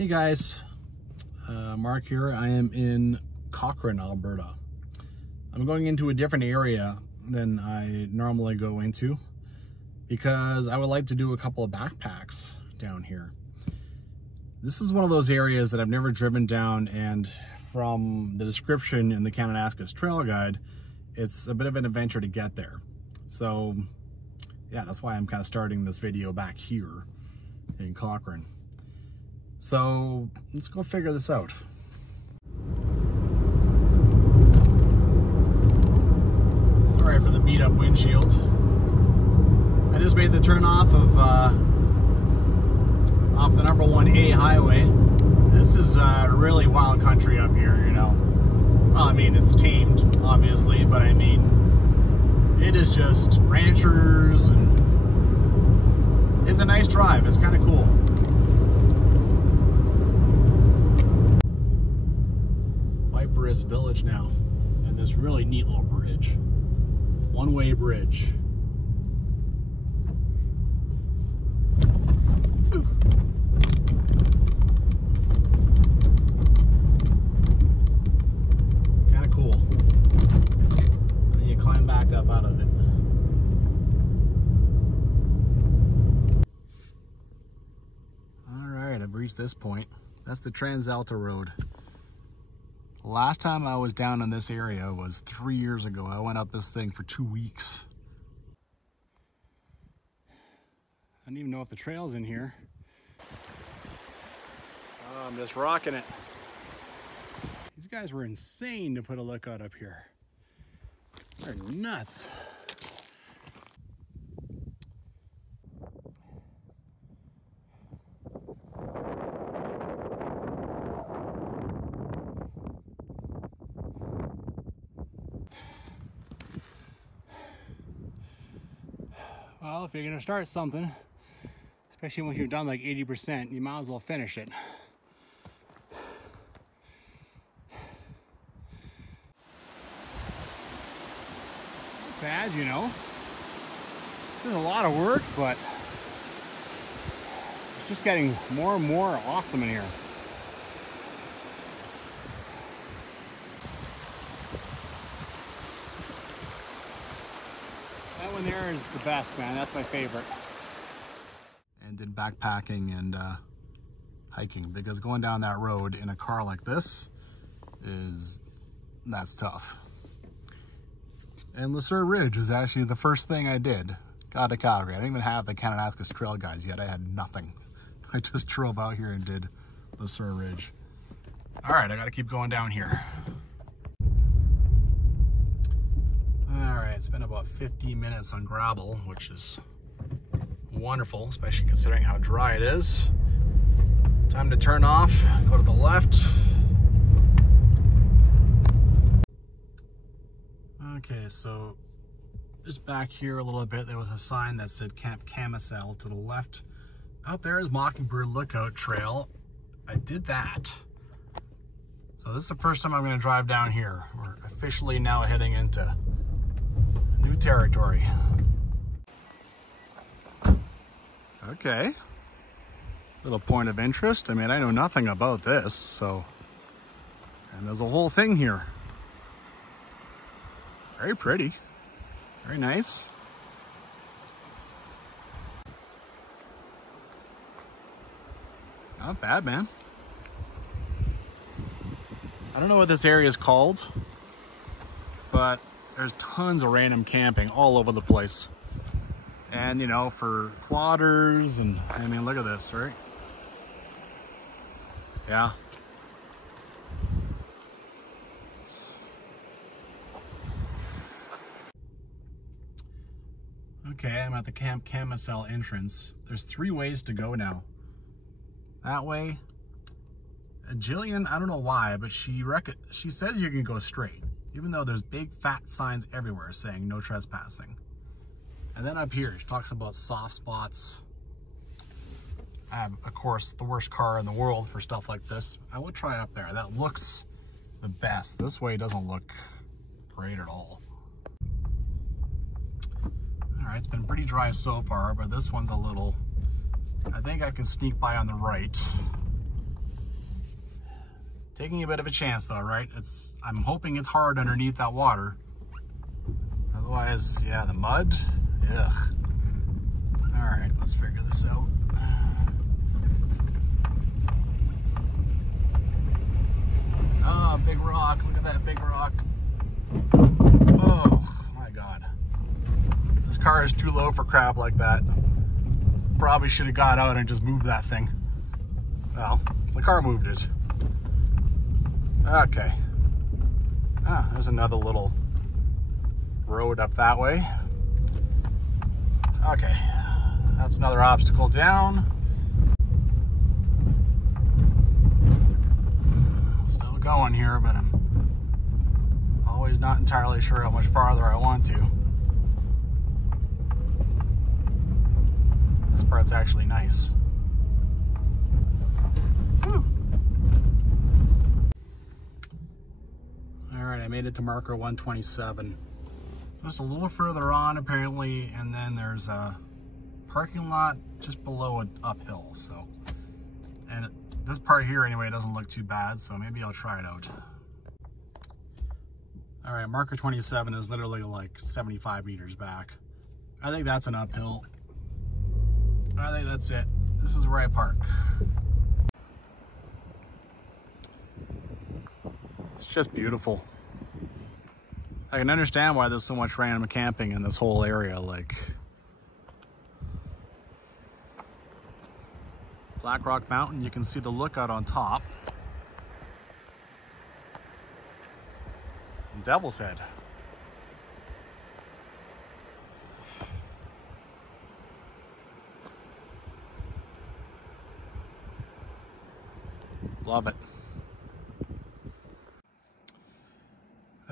Hey guys, Mark here. I am in Cochrane, Alberta. I'm going into a different area than I normally go into because I would like to do a couple of backpacks down here. This is one of those areas that I've never driven down, and from the description in the Kananaskis Trail guide, it's a bit of an adventure to get there. So yeah, that's why I'm kind of starting this video back here in Cochrane. So let's go figure this out. Sorry for the beat up windshield. I just made the turn off of the number 1A highway. This is really wild country up here, you know. Well, I mean, it's tamed, obviously, but I mean, it is just ranchers, and it's a nice drive. It's kind of cool. Waiparous village now, and this really neat little bridge. One-way bridge. Kind of cool. And then you climb back up out of it. Alright, I've reached this point. That's the Transalta Road. Last time I was down in this area was 3 years ago. I went up this thing for 2 weeks. I don't even know if the trail's in here. Oh, I'm just rocking it. These guys were insane to put a lookout up here. They're nuts. Well, if you're gonna start something, especially when you're done like 80%, you might as well finish it. Not bad, you know. There's a lot of work, but it's just getting more and more awesome in here. That one there is the best, man. That's my favorite. And did backpacking and hiking, because going down that road in a car like this that's tough. And Lesser Ridge is actually the first thing I did. Got to Calgary. I didn't even have the Kananaskis Trail guides yet. I had nothing. I just drove out here and did Lesser Ridge. All right, I got to keep going down here. It's been about 15 minutes on gravel, which is wonderful, especially considering how dry it is. Time to turn off, go to the left. Okay, so just back here a little bit, there was a sign that said Camp Camisel to the left. Out there is Mockingbird Lookout Trail. I did that. So this is the first time I'm going to drive down here. We're officially now heading into new territory. Okay. Little point of interest. I mean, I know nothing about this, so. And there's a whole thing here. Very pretty. Very nice. Not bad, man. I don't know what this area is called, but there's tons of random camping all over the place. And, you know, for quadders, and I mean, look at this, right? Yeah. Okay, I'm at the Camp Camisel entrance. There's 3 ways to go now. That way. Jillian, I don't know why, but she says you can go straight, even though there's big fat signs everywhere saying no trespassing. And then up here, she talks about soft spots. I have, of course, the worst car in the world for stuff like this. I will try up there. That looks the best. This way doesn't look great at all. All right, it's been pretty dry so far, but this one's a little, I think I can sneak by on the right. Taking a bit of a chance though, right? I'm hoping it's hard underneath that water. Otherwise, yeah, the mud, ugh. All right, let's figure this out. Oh, big rock, look at that big rock. Oh my God. This car is too low for crap like that. Probably should have got out and just moved that thing. Well, the car moved it. Okay. Ah, there's another little road up that way. Okay, that's another obstacle down. Still going here, but I'm always not entirely sure how much farther I want to. This part's actually nice. Whew. All right, I made it to marker 127. Just a little further on apparently, and then there's a parking lot just below an uphill. So, and this part here anyway doesn't look too bad, so maybe I'll try it out. All right, marker 27 is literally like 75 meters back. I think that's an uphill. I think that's it. This is where I park. It's just beautiful. I can understand why there's so much random camping in this whole area. Like Black Rock Mountain, you can see the lookout on top. And Devil's Head. Love it.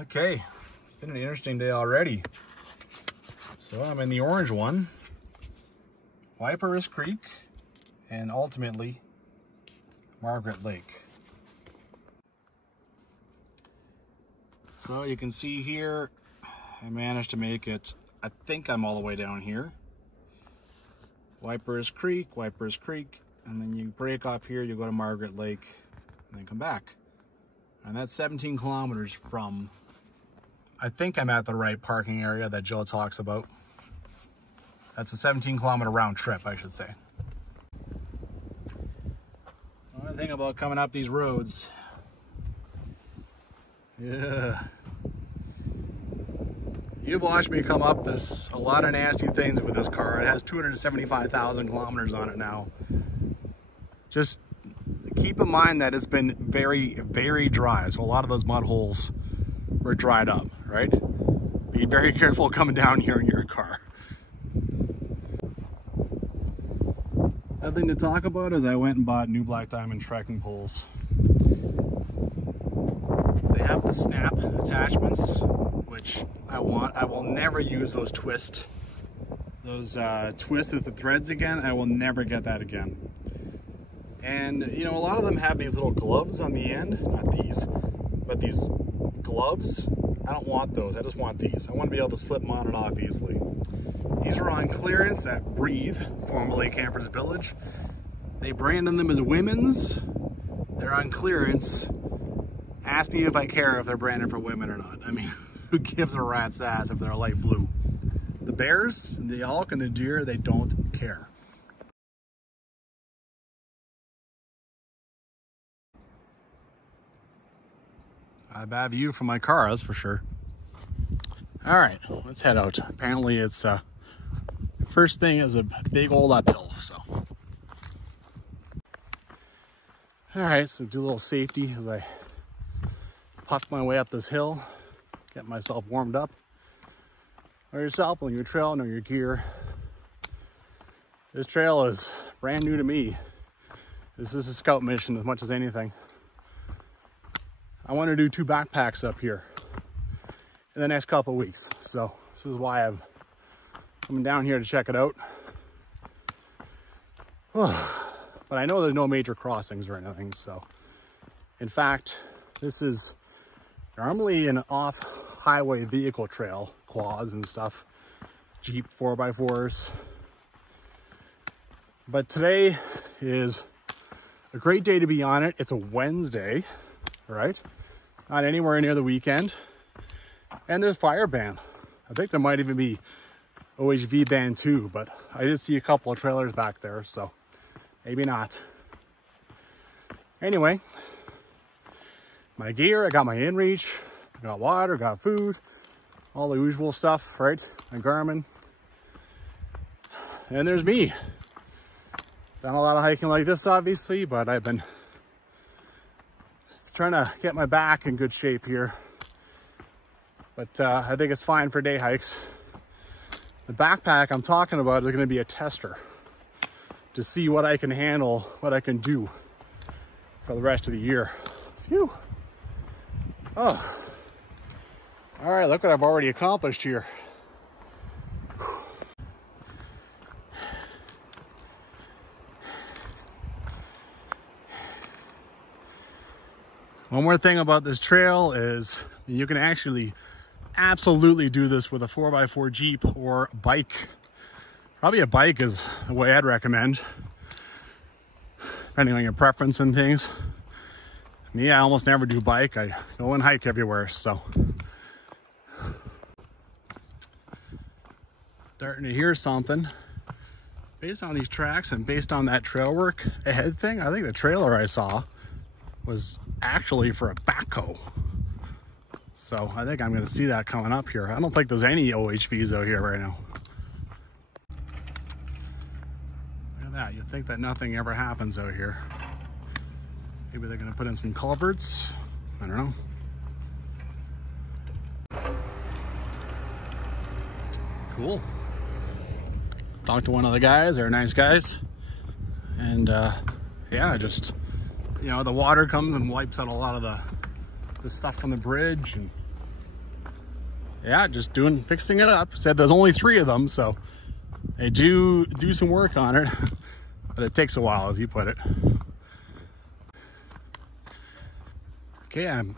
Okay, it's been an interesting day already. So I'm in the orange one, Waiparous Creek, and ultimately Margaret Lake. So you can see here, I managed to make it, I think I'm all the way down here. Waiparous Creek, and then you break off here, you go to Margaret Lake, and then come back. And that's 17 kilometers from, I think I'm at the right parking area that Joe talks about. That's a 17-kilometer round trip, I should say. The only thing about coming up these roads, yeah. You've watched me come up this, a lot of nasty things with this car. It has 275,000 kilometers on it now. Just keep in mind that it's been very, very dry. So a lot of those mud holes were dried up, right? Be very careful coming down here in your car. Nothing to talk about is I went and bought new black diamond trekking poles. They have the snap attachments, which I want. I will never use those twists with the threads again. I will never get that again. And you know, a lot of them have these little gloves on the end, not these, but these gloves. I don't want those. I just want these. I want to be able to slip them on and off easily. These are on clearance at Breathe, formerly Campers Village. They branded them as women's. They're on clearance. Ask me if I care if they're branded for women or not. I mean, who gives a rat's ass if they're light blue? The bears, the elk, and the deer, they don't care. A bad view from my car, that's for sure. All right, let's head out. Apparently it's first thing is a big old uphill, so. All right, so do a little safety as I puff my way up this hill, get myself warmed up. Know yourself, know your trail, know your gear. This trail is brand new to me. This is a scout mission as much as anything. I want to do 2 backpacks up here in the next couple of weeks. So this is why I'm coming down here to check it out. But I know there's no major crossings or anything. So in fact, this is normally an off-highway vehicle trail, quads and stuff, Jeep 4x4s. But today is a great day to be on it. It's a Wednesday. right? Not anywhere near the weekend. And there's fire band. I think there might even be OHV band too, but I did see a couple of trailers back there, so maybe not. Anyway, my gear, I got my inReach, I got water, got food, all the usual stuff, right? My Garmin. And there's me. Done a lot of hiking like this, obviously, but I've been trying to get my back in good shape here. But I think it's fine for day hikes. The backpack I'm talking about is going to be a tester to see what I can handle, what I can do for the rest of the year. Phew. Oh. All right, look what I've already accomplished here. One more thing about this trail is you can actually absolutely do this with a 4x4 Jeep or bike. Probably a bike is the way I'd recommend, depending on your preference and things. Me, I almost never do bike. I go and hike everywhere, so. Starting to hear something. Based on these tracks and based on that trail work ahead thing, I think the trailer I saw was actually for a backhoe. So I think I'm going to see that coming up here. I don't think there's any OHVs out here right now. Look at that. You'd think that nothing ever happens out here. Maybe they're going to put in some culverts. I don't know. Cool. Talked to one of the guys. They're nice guys. And yeah, just, you know, the water comes and wipes out a lot of the stuff on the bridge, and yeah, just fixing it up. Said there's only 3 of them, so they do some work on it, but it takes a while, as he put it. Okay, I'm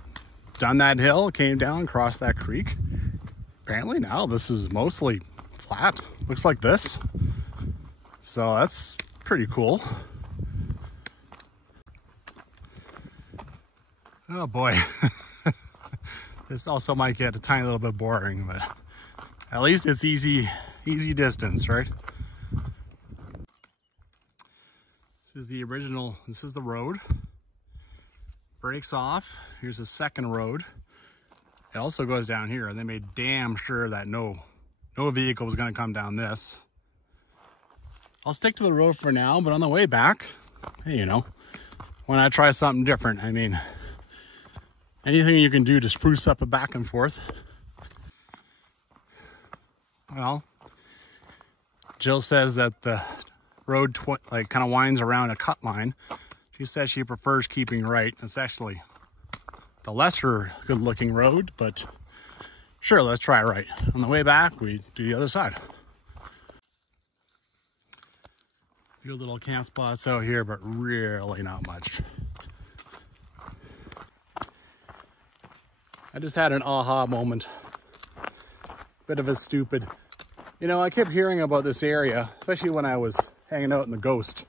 done that hill, came down, crossed that creek. Apparently now this is mostly flat. Looks like this. So that's pretty cool. Oh boy. This also might get a tiny little bit boring, but at least it's easy distance, right? This is the original, this is the road. Breaks off. Here's the second road. It also goes down here, and they made damn sure that no vehicle was gonna come down this. I'll stick to the road for now, but on the way back, hey, you know, when I try something different, I mean, anything you can do to spruce up a back and forth. Well, Jill says that the road like kind of winds around a cut line. She says she prefers keeping right. It's actually the lesser good looking road, but sure, let's try right. On the way back, we do the other side. A few little camp spots out here, but really not much. I just had an aha moment. Bit of a stupid. You know, I kept hearing about this area, especially when I was hanging out in the Ghost.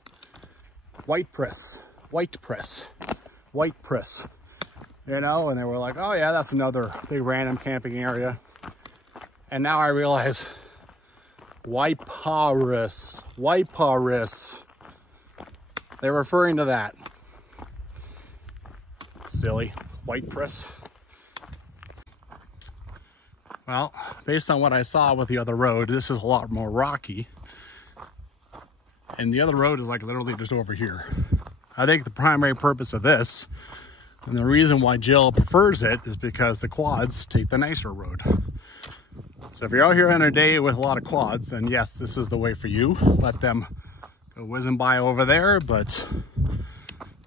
Waiparous. You know, and they were like, oh yeah, that's another big random camping area. And now I realize, Waiparous. They're referring to that. Silly. Waiparous. Well, based on what I saw with the other road, this is a lot more rocky. And the other road is like literally just over here. I think the primary purpose of this, and the reason why Jill prefers it, is because the quads take the nicer road. So if you're out here on a day with a lot of quads, then yes, this is the way for you. Let them go whizzing by over there, but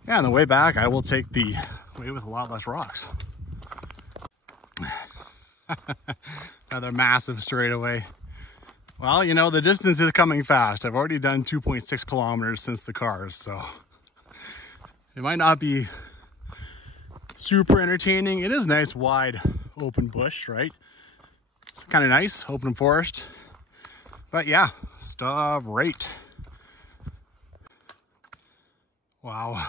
yeah, on the way back, I will take the way with a lot less rocks. Another massive straightaway. Well, you know, the distance is coming fast. I've already done 2.6 kilometers since the cars, so it might not be super entertaining. It is nice, wide, open bush, right? It's kind of nice, open forest. But yeah, stuff right. Wow.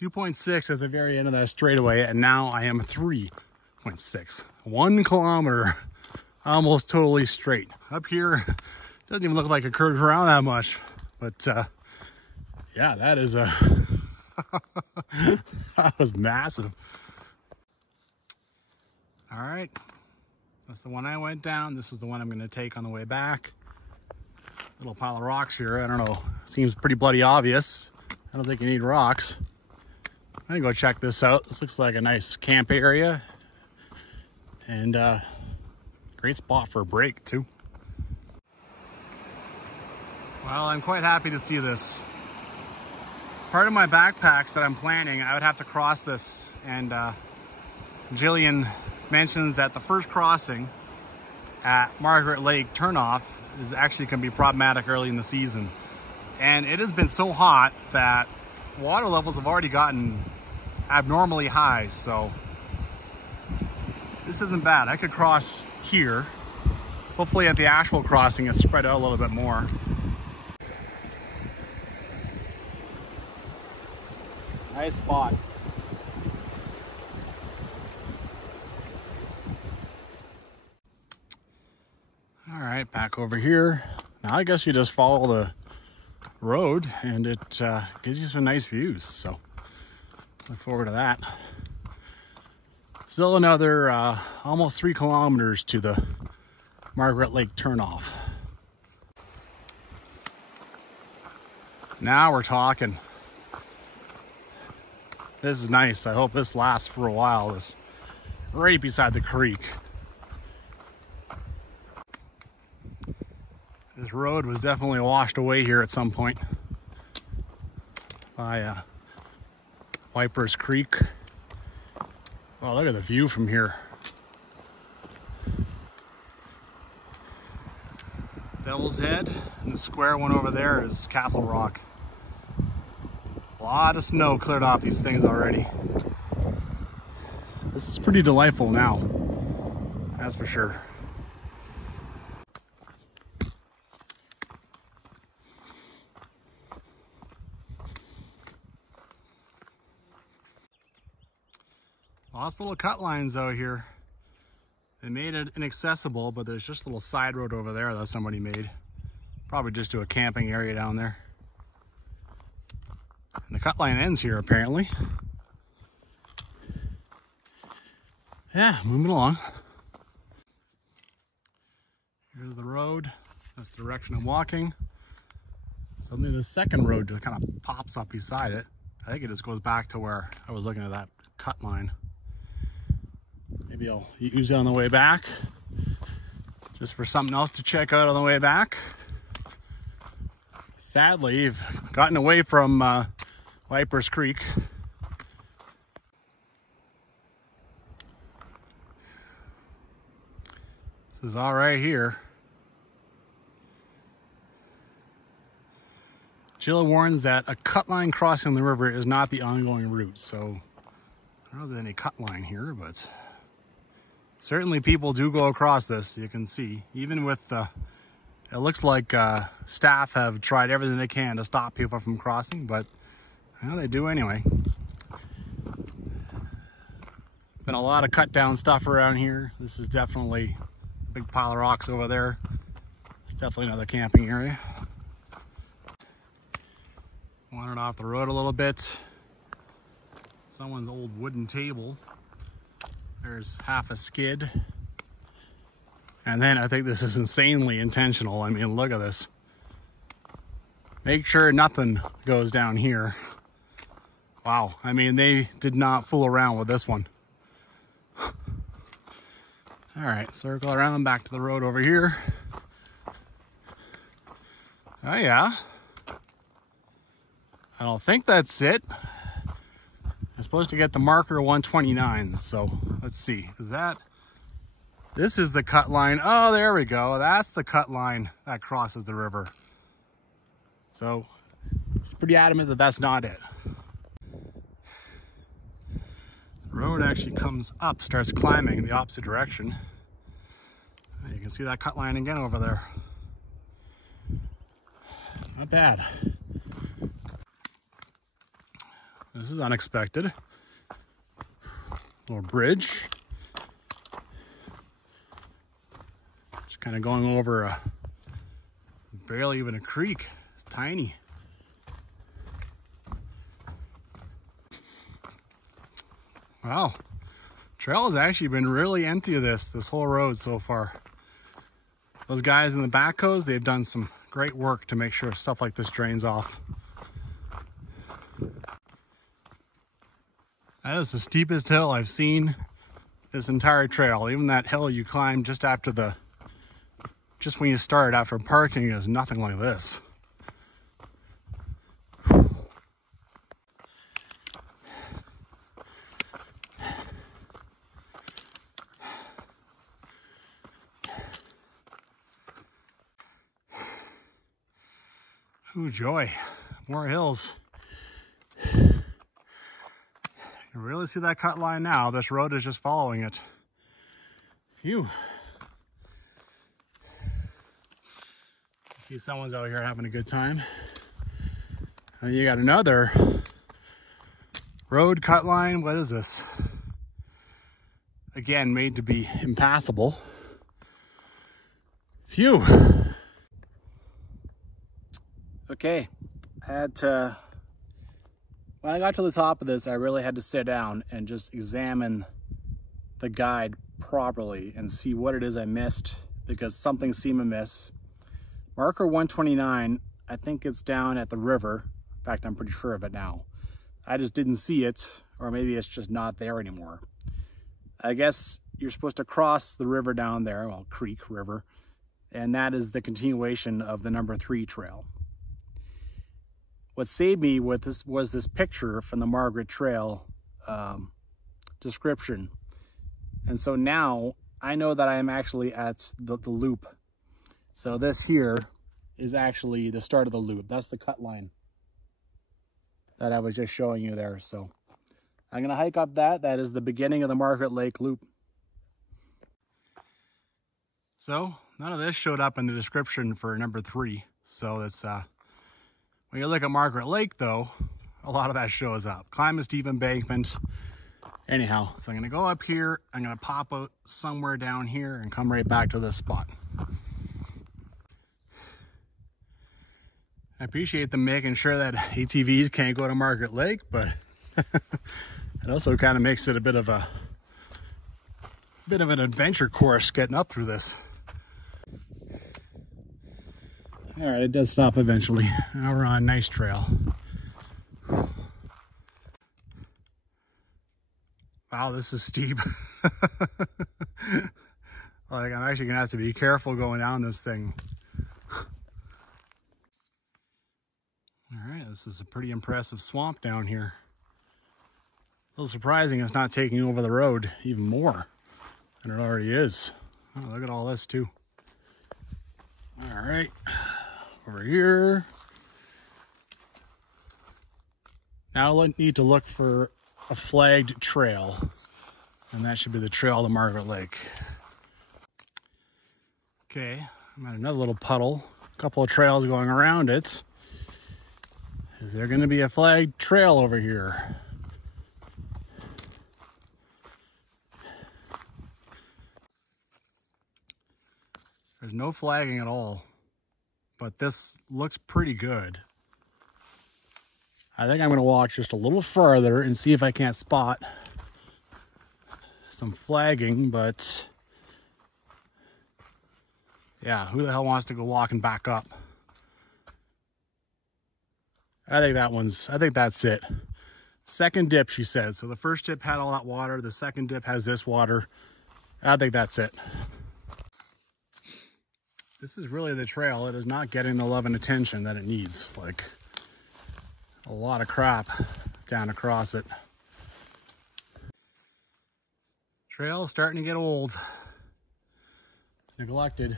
2.6 at the very end of that straightaway, and now I am 3.6. 1 kilometer, almost totally straight. Up here, doesn't even look like it curves around that much, but yeah, that is a that was massive. All right, that's the one I went down. This is the one I'm going to take on the way back. Little pile of rocks here. I don't know, seems pretty bloody obvious. I don't think you need rocks. I'm gonna go check this out. This looks like a nice camp area, and great spot for a break too. Well, I'm quite happy to see this. Part of my backpacks that I'm planning, I would have to cross this, and Jillian mentions that the first crossing at Margaret Lake turnoff is actually going to be problematic early in the season. And it has been so hot that water levels have already gotten abnormally high, so this isn't bad. I could cross here. Hopefully at the actual crossing it's spread out a little bit more. Nice spot. All right, back over here. Now I guess you just follow the road and it gives you some nice views, so look forward to that. Still another almost 3 kilometers to the Margaret Lake turnoff. Now we're talking. This is nice. I hope this lasts for a while. This right beside the creek. This road was definitely washed away here at some point by Waiparous Creek. Oh, look at the view from here. Devil's Head, and the square one over there is Castle Rock. A lot of snow cleared off these things already. This is pretty delightful now, that's for sure. Lots of little cut lines out here. They made it inaccessible, but there's just a little side road over there that somebody made. Probably just to a camping area down there. And the cut line ends here apparently. Yeah, moving along. Here's the road. That's the direction I'm walking. Suddenly the second road just kind of pops up beside it. I think it just goes back to where I was looking at that cut line. Maybe I'll use it on the way back, just for something else to check out on the way back. Sadly, you've gotten away from Waiparous Creek. This is all right here. Jill warns that a cut line crossing the river is not the ongoing route, so I don't know if there's any cut line here, but certainly people do go across this. You can see, even with the, it looks like staff have tried everything they can to stop people from crossing, but well, they do anyway. Been a lot of cut down stuff around here. This is definitely a big pile of rocks over there. It's definitely another camping area. Wandered off the road a little bit. Someone's old wooden table. There's half a skid. And then I think this is insanely intentional. I mean, look at this. Make sure nothing goes down here. Wow, I mean, they did not fool around with this one. All right, circle around and back to the road over here. Oh yeah. I don't think that's it. I'm supposed to get the marker 129, so let's see. Is that, this is the cut line. Oh, there we go. That's the cut line that crosses the river. So, pretty adamant that that's not it. The road actually comes up, starts climbing in the opposite direction. You can see that cut line again over there. Not bad. This is unexpected. Little bridge. Just kind of going over a, barely even a creek. It's tiny. Wow. Trail has actually been really empty of this whole road so far. Those guys in the backhoes, they've done some great work to make sure stuff like this drains off. That is the steepest hill I've seen this entire trail. Even that hill you climb just when you start after parking is nothing like this. Ooh, joy. More hills. You can really see that cut line now. This road is just following it. Phew. I see someone's out here having a good time. And you got another road cut line. What is this? Again, made to be impassable. Phew. Okay, when I got to the top of this, I really had to sit down and just examine the guide properly and see what it is I missed, because something seemed amiss. Marker 129, I think it's down at the river. In fact, I'm pretty sure of it now. I just didn't see it, or maybe it's just not there anymore. I guess you're supposed to cross the river down there, well, creek, river, and that is the continuation of the number 3 trail. What saved me with this was this picture from the Margaret Trail description. And so now I know that I am actually at the loop. So this here is actually the start of the loop. That's the cut line that I was just showing you there. So I'm gonna hike up that. That is the beginning of the Margaret Lake loop. So none of this showed up in the description for number 3. So it's when you look at Margaret Lake, though, a lot of that shows up. Climb a steep embankment. Anyhow, so I'm going to go up here. I'm going to pop out somewhere down here and come right back to this spot. I appreciate them making sure that ATVs can't go to Margaret Lake, but it also kind of makes it a bit of an adventure course getting up through this. All right, it does stop eventually. Now we're on a nice trail. Wow, this is steep. Like, I'm actually gonna have to be careful going down this thing. All right, this is a pretty impressive swamp down here. A little surprising it's not taking over the road even more than it already is. Oh, look at all this too. All right. Over here. Now I need to look for a flagged trail, and that should be the trail to Margaret Lake. Okay, I'm at another little puddle, a couple of trails going around it. Is there going to be a flagged trail over here? There's no flagging at all. But this looks pretty good. I think I'm going to walk just a little farther and see if I can't spot some flagging, but yeah, who the hell wants to go walking back up? I think that's it. Second dip, she said. So the first dip had all that water. The second dip has this water. I think that's it. This is really the trail. It is not getting the love and attention that it needs. Like, a lot of crap down across it. Trail is starting to get old. Neglected.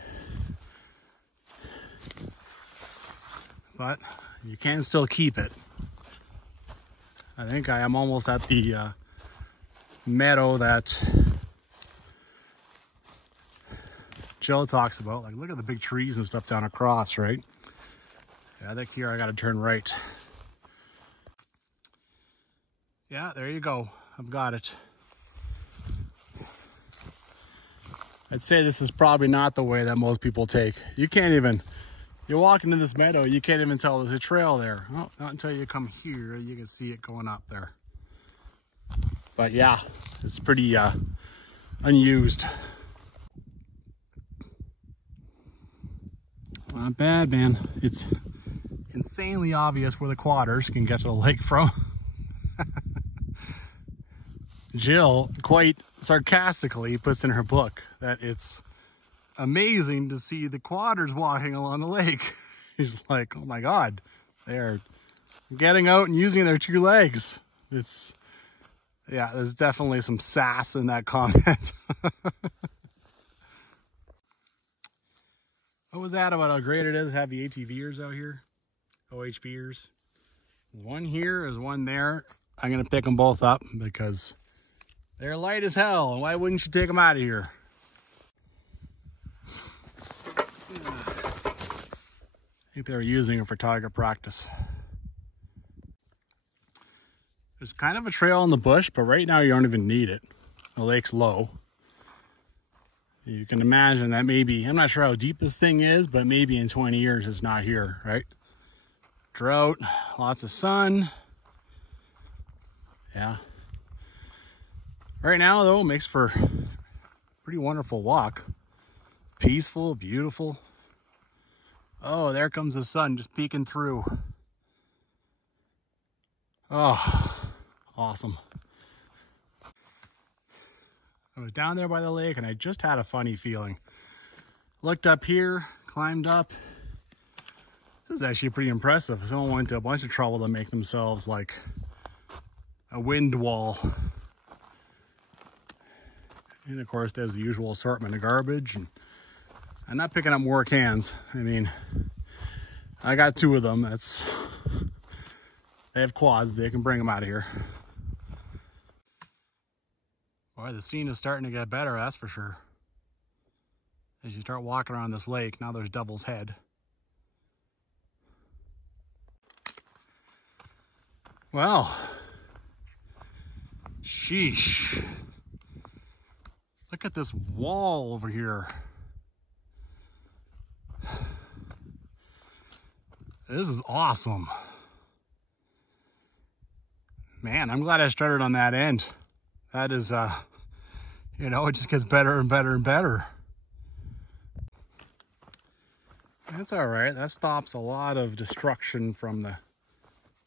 But you can still keep it. I think I am almost at the meadow that Jill talks about. Like, look at the big trees and stuff down across, right? Yeah, I think here I got to turn right. Yeah, there you go. I've got it. I'd say this is probably not the way that most people take. You can't even, you walk into this meadow, you can't even tell there's a trail there. Oh, not until you come here, you can see it going up there. But yeah, it's pretty unused. Not bad, man. It's insanely obvious where the quadders can get to the lake from. Jill quite sarcastically puts in her book that it's amazing to see the quadders walking along the lake. She's like, oh my God, they're getting out and using their two legs. It's, yeah, there's definitely some sass in that comment. What was that about how great it is to have the ATVers out here? OHVers. There's one here, there's one there. I'm going to pick them both up because they're light as hell. And why wouldn't you take them out of here? I think they were using them for target practice. There's kind of a trail in the bush, but right now you don't even need it. The lake's low. You can imagine that maybe, I'm not sure how deep this thing is, but maybe in 20 years it's not here, right? Drought, lots of sun. Yeah. Right now though, it makes for a pretty wonderful walk. Peaceful, beautiful. Oh, there comes the sun just peeking through. Oh, awesome. I was down there by the lake and I just had a funny feeling. Looked up here, climbed up. This is actually pretty impressive. Someone went to a bunch of trouble to make themselves like a wind wall. And of course there's the usual assortment of garbage. And I'm not picking up more cans. I mean, I got 2 of them. They have quads, they can bring them out of here. Boy, the scene is starting to get better, that's for sure. As you start walking around this lake, now there's Devil's Head. Well, sheesh. Look at this wall over here. This is awesome. Man, I'm glad I started on that end. That is, you know, it just gets better and better and better. That's all right. That stops a lot of destruction from the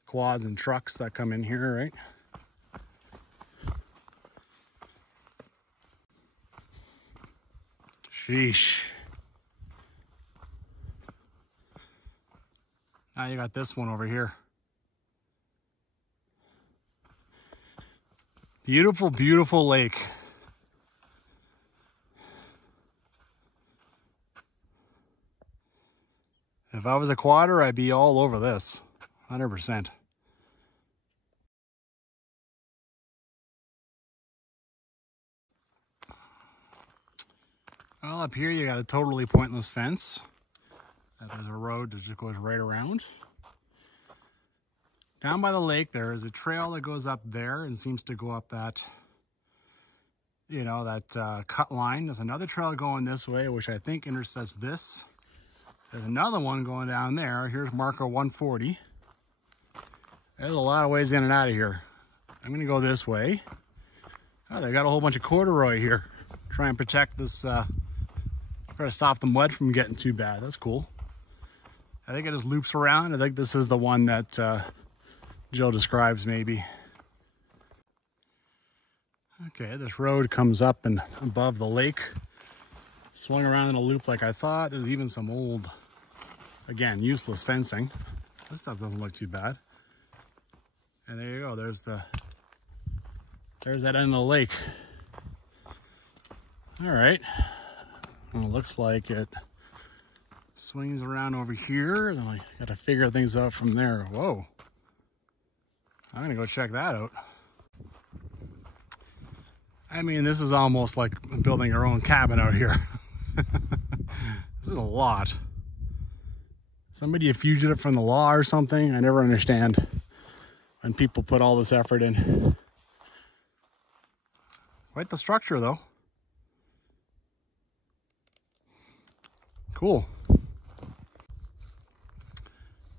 quads and trucks that come in here, right? Sheesh. Now you got this one over here. Beautiful, beautiful lake. If I was a quadder, I'd be all over this, 100%. Well, up here you got a totally pointless fence. There's a road that just goes right around. Down by the lake, there is a trail that goes up there and seems to go up that, you know, that cut line. There's another trail going this way, which I think intercepts this. There's another one going down there. Here's marker 140. There's a lot of ways in and out of here. I'm gonna go this way. Oh, they got a whole bunch of corduroy here. Try and protect this, try to stop the mud from getting too bad. That's cool. I think it just loops around. I think this is the one that Jill describes maybe. Okay, this road comes up and above the lake. Swung around in a loop like I thought. There's even some old, again, useless fencing. This stuff doesn't look too bad. And there you go, there's that end of the lake. All right, well, it looks like it swings around over here. And I gotta figure things out from there. Whoa. I'm gonna go check that out. I mean, this is almost like building your own cabin out here. This is a lot. Somebody a fugitive from the law or something? I never understand when people put all this effort in. Quite the structure though. Cool. You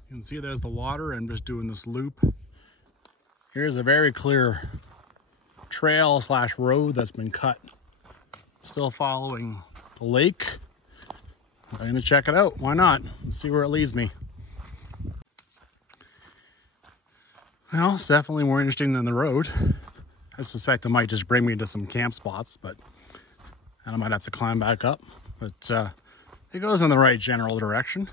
can see there's the water. I'm just doing this loop. Here's a very clear trail slash road that's been cut. Still following the lake. I'm gonna check it out. Why not? Let's see where it leads me. Well, it's definitely more interesting than the road. I suspect it might just bring me to some camp spots, but and I might have to climb back up. But it goes in the right general direction.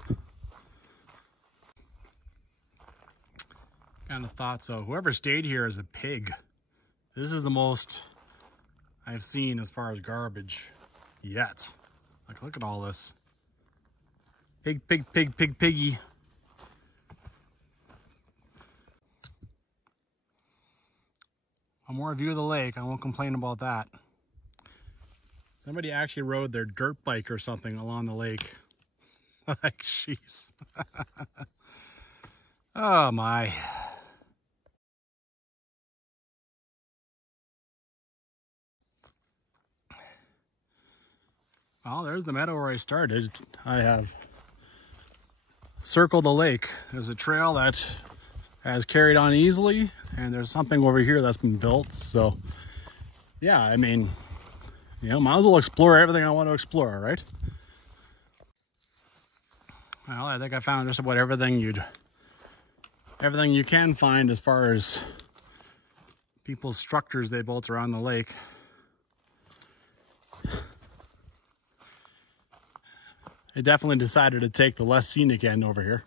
Kind of thought so. Whoever stayed here is a pig. This is the most I've seen as far as garbage yet. Like, look at all this. Pig, pig, pig, pig, piggy. One more view of the lake. I won't complain about that. Somebody actually rode their dirt bike or something along the lake. Like, jeez. Oh my. Well, there's the meadow where I started. I have circled the lake. There's a trail that has carried on easily, and there's something over here that's been built. So yeah, I mean, you know, might as well explore everything I want to explore, right? Well, I think I found just about everything you can find as far as people's structures they built around the lake. I definitely decided to take the less scenic end over here.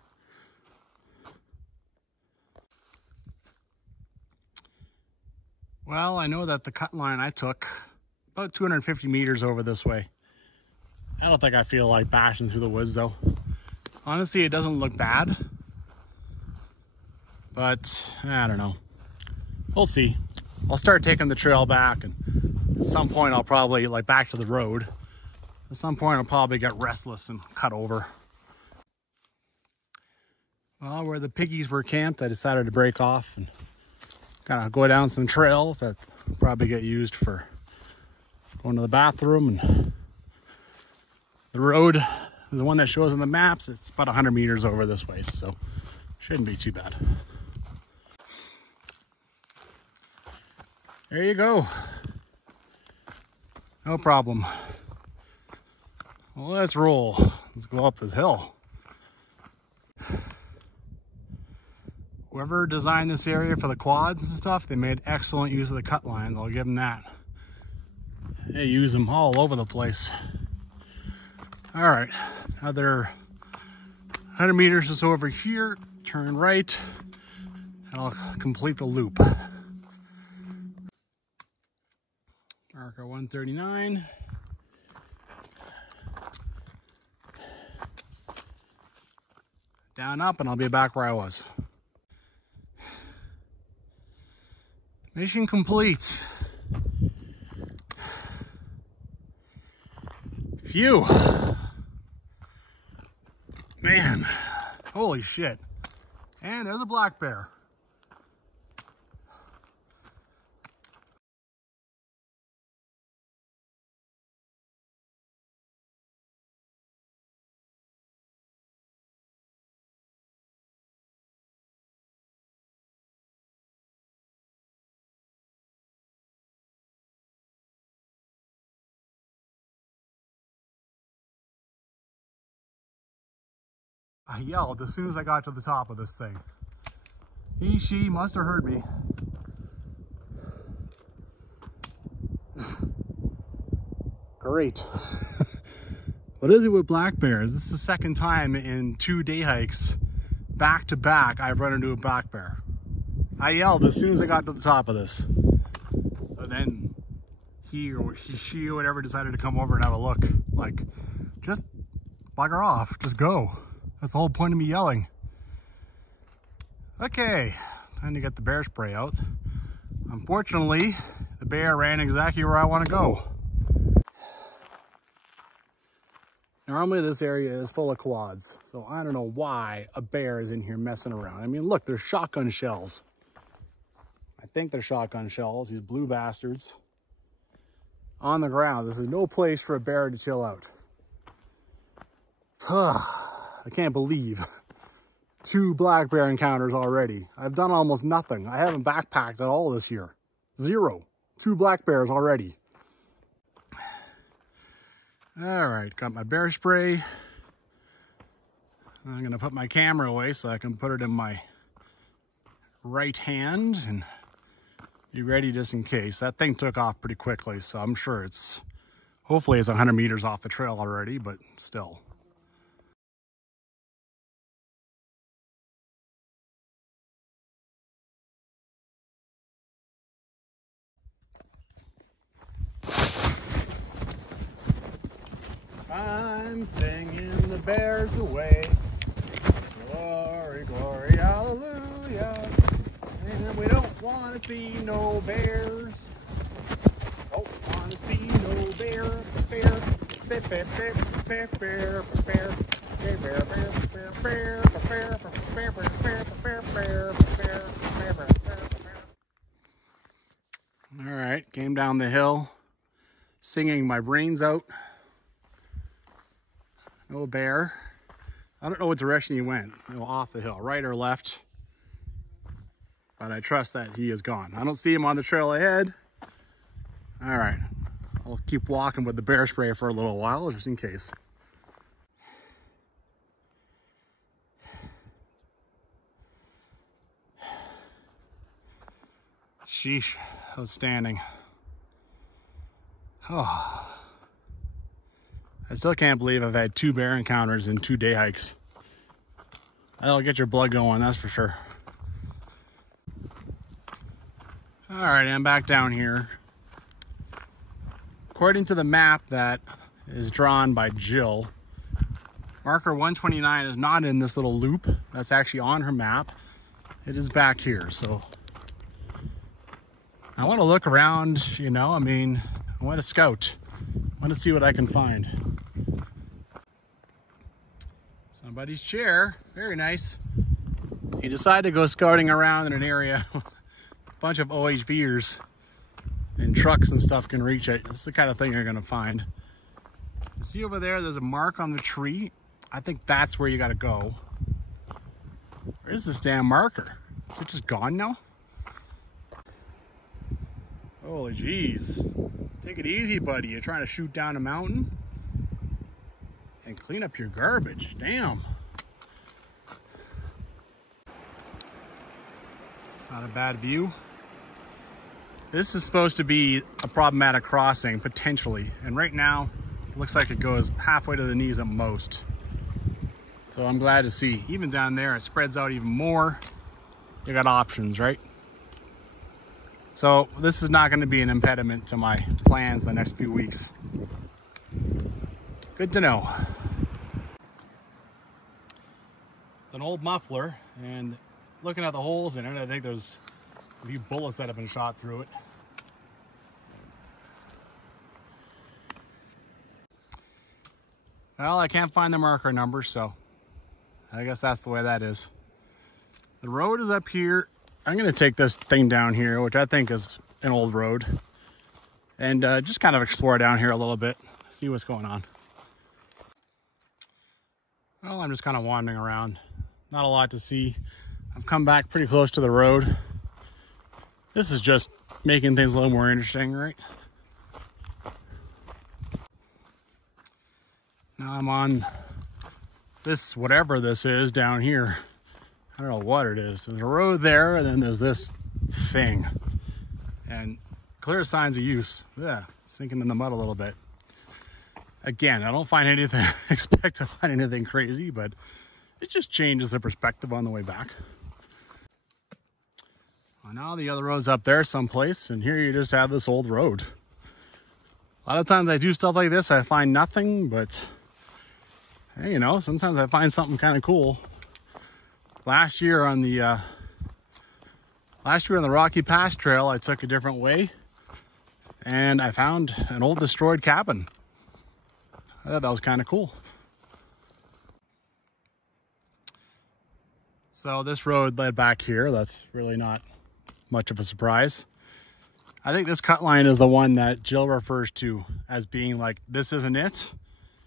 Well, I know that the cut line I took about 250 meters over this way. I don't think I feel like bashing through the woods though. Honestly, it doesn't look bad, but I don't know. We'll see. I'll start taking the trail back, and at some point I'll probably, like, back to the road. At some point I'll probably get restless and cut over. Well, where the piggies were camped, I decided to break off and kind of go down some trails that probably get used for going to the bathroom. And the road, the one that shows on the maps, it's about 100 meters over this way, so shouldn't be too bad. There you go. No problem. Well, let's roll. Let's go up this hill. Whoever designed this area for the quads and stuff, they made excellent use of the cut lines. I'll give them that. They use them all over the place. All right, another 100 meters or so over here, turn right, and I'll complete the loop. Marker 139. Down, up, and I'll be back where I was. Mission complete. Phew. Man, holy shit. And there's a black bear. I yelled as soon as I got to the top of this thing. She must have heard me. Great. What is it with black bears? This is the second time in 2 day hikes back to back I've run into a black bear. I yelled as soon as I got to the top of this. But then she or whatever decided to come over and have a look. Like, just bugger off, just go. That's the whole point of me yelling. Okay, time to get the bear spray out. Unfortunately, the bear ran exactly where I want to go. Normally this area is full of quads, so I don't know why a bear is in here messing around. I mean, look, there's shotgun shells. think they're shotgun shells, these blue bastards, on the ground. This is no place for a bear to chill out. I can't believe 2 black bear encounters already. I've done almost nothing. I haven't backpacked at all this year. 0. 2 black bears already. All right, got my bear spray. I'm gonna put my camera away so I can put it in my right hand and be ready just in case. That thing took off pretty quickly, so I'm sure hopefully it's 100 meters off the trail already, but still. I'm singing the bears away. Glory, glory, hallelujah. And we don't want to see no bears. Don't want to see no bear. Bear, bear, bear, bear, bear, bear, bear, bear, bear, bear, bear, bear, bear, bear, bear. All right, came down the hill, singing my brains out. No bear. I don't know what direction he went, off the hill, right or left. But I trust that he is gone. I don't see him on the trail ahead. All right, I'll keep walking with the bear spray for a little while, just in case. Sheesh, outstanding. Oh. I still can't believe I've had 2 bear encounters in 2 day hikes. That'll get your blood going, that's for sure. All right, I'm back down here. According to the map that is drawn by Jill, marker 129 is not in this little loop. That's actually on her map. It is back here, so I want to look around, you know, I mean, I want to scout. I want to see what I can find. Somebody's chair, very nice. He decided to go scouting around in an area with a bunch of OHVers and trucks and stuff can reach it. It's the kind of thing you're gonna find. See over there, there's a mark on the tree. I think that's where you gotta go. Where's this damn marker? Is it just gone now? Holy jeez. Take it easy, buddy. You're trying to shoot down a mountain and clean up your garbage. Damn. Not a bad view. This is supposed to be a problematic crossing, potentially. And right now, it looks like it goes halfway to the knees at most. So I'm glad to see. Even down there, it spreads out even more. You got options, right? So this is not going to be an impediment to my plans the next few weeks. Good to know. It's an old muffler, and looking at the holes in it, I think there's a few bullets that have been shot through it. Well, I can't find the marker number, so I guess that's the way that is. The road is up here. I'm going to take this thing down here, which I think is an old road, and just kind of explore down here a little bit, see what's going on. Well, I'm just kind of wandering around. Not a lot to see. I've come back pretty close to the road. This is just making things a little more interesting, right? Now I'm on this, whatever this is down here. I don't know what it is. There's a road there, and then there's this thing. And clear signs of use. Yeah, sinking in the mud a little bit. Again, I don't find anything, expect to find anything crazy, but it just changes the perspective on the way back. Well, now the other road's up there someplace, and here you just have this old road. A lot of times I do stuff like this, I find nothing, but hey, you know, sometimes I find something kind of cool. Last year on the Rocky Pass Trail, I took a different way, and I found an old destroyed cabin. I thought that was kind of cool. So this road led back here. That's really not much of a surprise. I think this cut line is the one that Jill refers to as being like, this isn't it.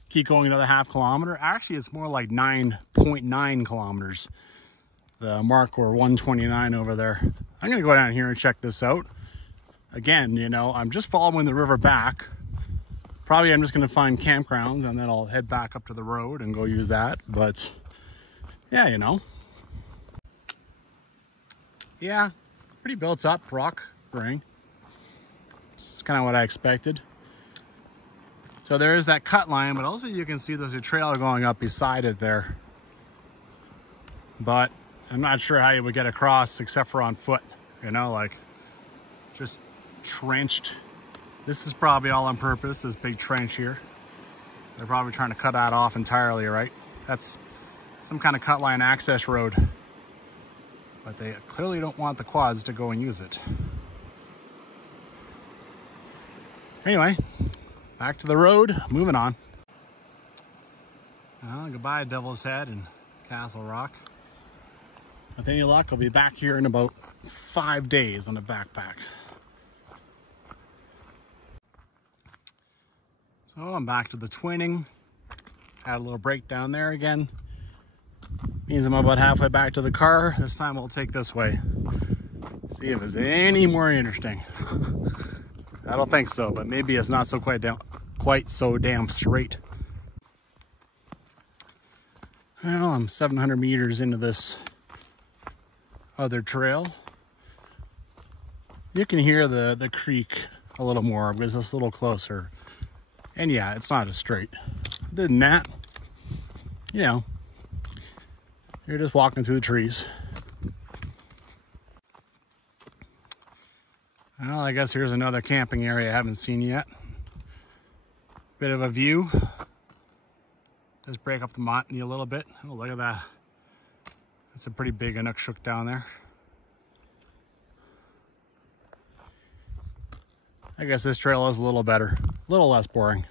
Keep going another half kilometer. Actually, it's more like 9.9 kilometers. The marker 129 over there. I'm gonna go down here and check this out. Again, you know, I'm just following the river back. Probably I'm just gonna find campgrounds and then I'll head back up to the road and go use that. But yeah, you know. Yeah, pretty built up rock ring. It's kind of what I expected. So there is that cut line, but also you can see there's a trail going up beside it there. But I'm not sure how you would get across except for on foot, you know, like just trenched. This is probably all on purpose, this big trench here. They're probably trying to cut that off entirely, right? That's some kind of cut line access road. But they clearly don't want the quads to go and use it. Anyway, back to the road, moving on. Goodbye, Devil's Head and Castle Rock. With any luck, I'll be back here in about 5 days on the backpack. So I'm back to the twinning. Had a little break down there again. Means I'm about halfway back to the car. This time we'll take this way. See if it's any more interesting. I don't think so, but maybe it's not so quite so damn straight. Well, I'm 700 meters into this other trail. You can hear the creek a little more because it's a little closer. And yeah, it's not as straight. Other than that, you know, you're just walking through the trees. Well, I guess here's another camping area I haven't seen yet. Bit of a view. Just break up the monotony a little bit. Oh, look at that. That's a pretty big Inukshuk down there. I guess this trail is a little better, a little less boring.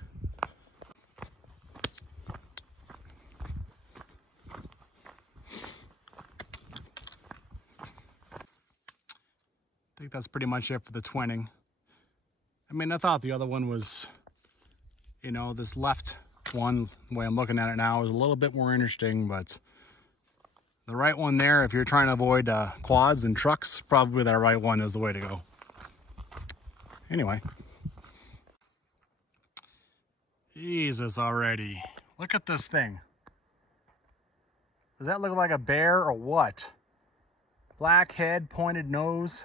I think that's pretty much it for the twinning. I mean, I thought the other one was, you know, this left one, the way I'm looking at it now, is a little bit more interesting, but the right one there, if you're trying to avoid quads and trucks, probably that right one is the way to go. Anyway. Jesus already. Look at this thing. Does that look like a bear or what? Black head, pointed nose.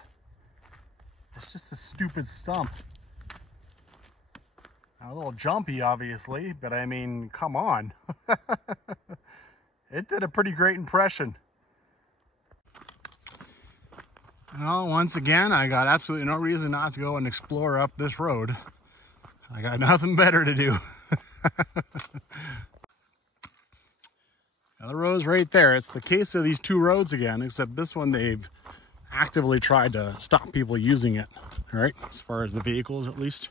It's just a stupid stump. A little jumpy, obviously, but I mean, come on. It did a pretty great impression. Well, once again, I got absolutely no reason not to go and explore up this road. I got nothing better to do. Now, the road's right there. It's the case of these two roads again, except this one they've actively tried to stop people using it, right? As far as the vehicles, at least.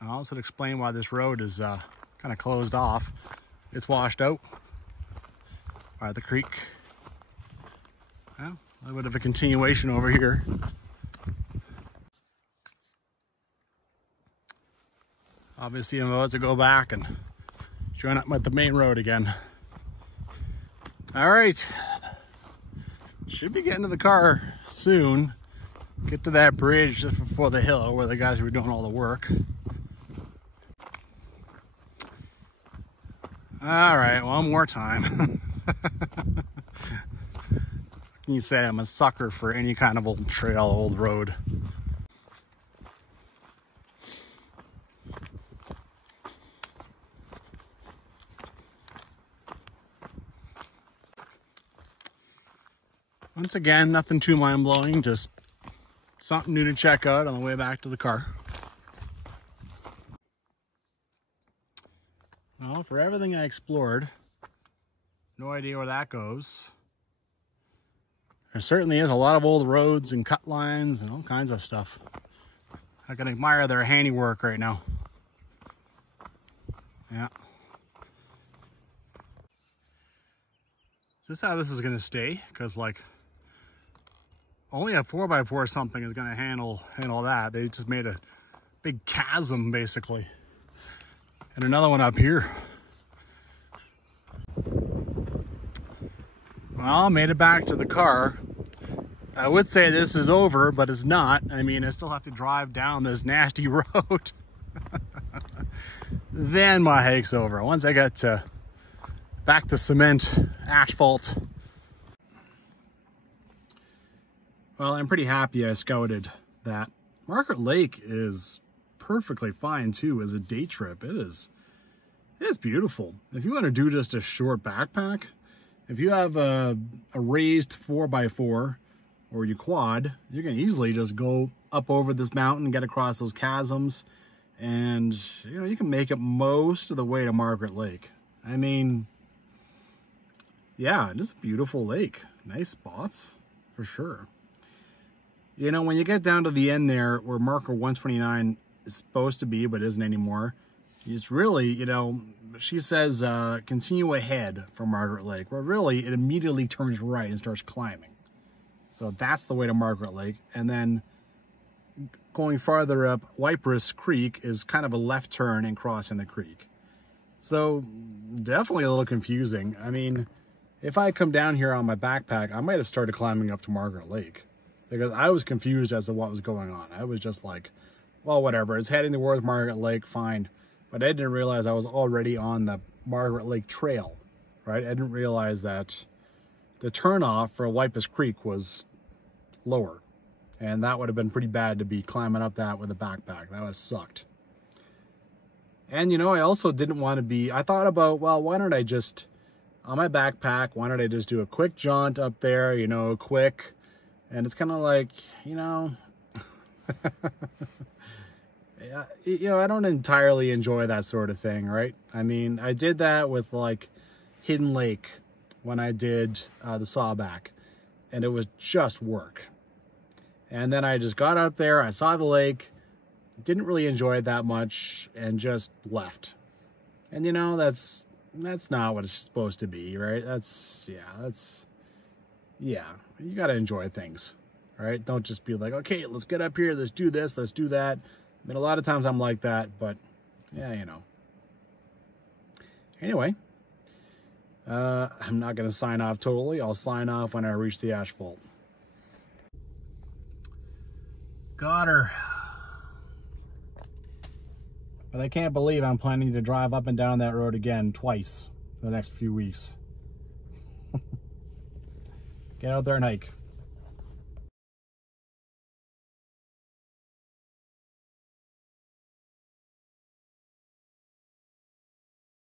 I'll also explain why this road is kind of closed off. It's washed out by the creek. Well, a little bit of a continuation over here. Obviously, I'm about to go back and join up with the main road again. All right. Should be getting to the car soon. Get to that bridge just before the hill where the guys were doing all the work. All right, one more time. Can you say I'm a sucker for any kind of old trail, old road? Once again, nothing too mind-blowing, just something new to check out on the way back to the car. Well, for everything I explored, no idea where that goes. There certainly is a lot of old roads and cut lines and all kinds of stuff. I can admire their handiwork right now. Yeah. Is this how this is going to stay? Because, like, only a 4x4 something is going to handle that. They just made a big chasm basically. And another one up here. Well, made it back to the car. I would say this is over, but it's not. I mean, I still have to drive down this nasty road. Then my hike's over. Once I get back to cement, asphalt. Well, I'm pretty happy I scouted that. Margaret Lake is perfectly fine too as a day trip. It's beautiful. If you want to do just a short backpack, if you have a raised 4x4 or you quad, you can easily just go up over this mountain, get across those chasms, and you know, you can make it most of the way to Margaret Lake. I mean, yeah, it is a beautiful lake. Nice spots for sure. You know, when you get down to the end there where marker 129 is supposed to be but isn't anymore, it's really, you know, she says continue ahead from Margaret Lake, where really it immediately turns right and starts climbing. So that's the way to Margaret Lake. And then going farther up, Waiparous Creek is kind of a left turn and crossing the creek. So definitely a little confusing. I mean, if I come down here on my backpack, I might have started climbing up to Margaret Lake because I was confused as to what was going on. I was just like, well, whatever, it's heading towards Margaret Lake, fine. But I didn't realize I was already on the Margaret Lake Trail, right? I didn't realize that the turnoff for Waiparous Creek was lower. And that would have been pretty bad to be climbing up that with a backpack. That would have sucked. And, you know, I also didn't want to be, I thought about, well, why don't I just, on my backpack, why don't I just do a quick jaunt up there, you know, quick. And it's kind of like, you know, you know, I don't entirely enjoy that sort of thing, right? I mean, I did that with like Hidden Lake when I did the Sawback, and it was just work. And then I just got up there, I saw the lake, didn't really enjoy it that much, and just left. And you know, that's not what it's supposed to be, right? Yeah, you gotta enjoy things, right? Don't just be like, okay, let's get up here, let's do this, let's do that. I mean, a lot of times I'm like that, but yeah, you know. Anyway, I'm not gonna sign off totally. I'll sign off when I reach the asphalt. Got her. But I can't believe I'm planning to drive up and down that road again twice for the next few weeks. Get out there and hike.